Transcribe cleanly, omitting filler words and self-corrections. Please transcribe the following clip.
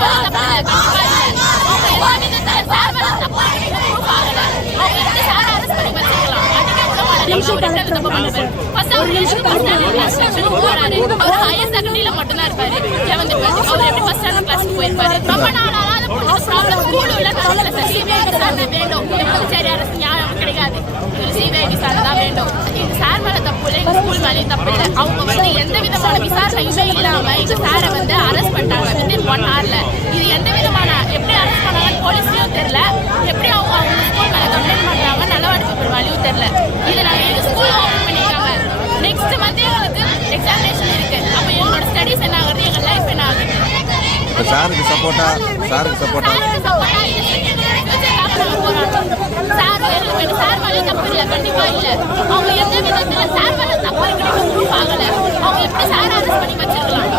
Sir மேல தப்பு இல்ல, கண்டிப்பா இல்ல. அவங்க எல்லா விதத்துல சார் மேல தப்பு இருக்குன்னு ப்ரூஃப் ஆகல. அவங்க எப்படி சார் அரெஸ்ட் பண்ணி வச்சிருக்கலாம்? அடிக்க கூட மாட்டாங்க. தப்பு பண்ணுவாரு. ஃபர்ஸ்ட் அவர் கன்ஸ்ட்ரக்ஷனுக்கு போறாரு. அவர் ஹையர் செகண்டரியில மட்டும் தான் இருப்பாரு. 11th class. அவர் எப்படி ஃபர்ஸ்ட் ஸ்டாண்டர்ட் கிளாஸ்க்கு போயிருப்பாரு? ரொம்ப நாளா அது ப்ராப்ளம் ஸ்கூல் உள்ள நடக்கல சார். சிபிஐ விசாரணை வேண்டும். புதுச்சேரி அரசு நியாயம் கிடைக்காது. சிபிஐ விசாரணை தான் வேண்டும். இந்த சார் மேல தப்பு இல்லை, இந்த ஸ்கூல் மேலேயும் தப்பு இல்லை. அவங்க வந்து எந்த விதமான விசாரணையுமே இல்லாம இந்த சாரை வந்து அரெஸ்ட் பண்ணிட்டாங்க வித்தின் 1 hourல. இது எந்த விதமான எப்படி அரெஸ்ட் பண்ணாங்கன்னு போலீஸ்லயும் தெரியல. எப்படி அவங்க ஸ்கூல் மேல கம்ப்ளைண்ட் பண்றாங்க நல்லவாடி பேப்பர் வேல்யூ தெரியல. இது நாங்க எங்க ஸ்கூல் ஓபன் பண்ணிருக்காங்க. நெக்ஸ்ட் மந்த் எங்களுக்கு எக்ஸாமினேஷன் இருக்கு. அப்ப எங்களோட ஸ்டடீஸ் என்ன ஆகுது, எங்க லைஃப் என்ன ஆகுது? சாருக்கு சப்போர்ட்டா சார் மேலே தப்பு இல்லை, கண்டிப்பா இல்ல. அவங்க எந்த விதத்துல சார் மேல தப்பு இருக்குன்னு ப்ரூஃப் ஆகல. அவங்க எப்படி சார் அரெஸ்ட் பண்ணி வச்சிருக்கலாம்?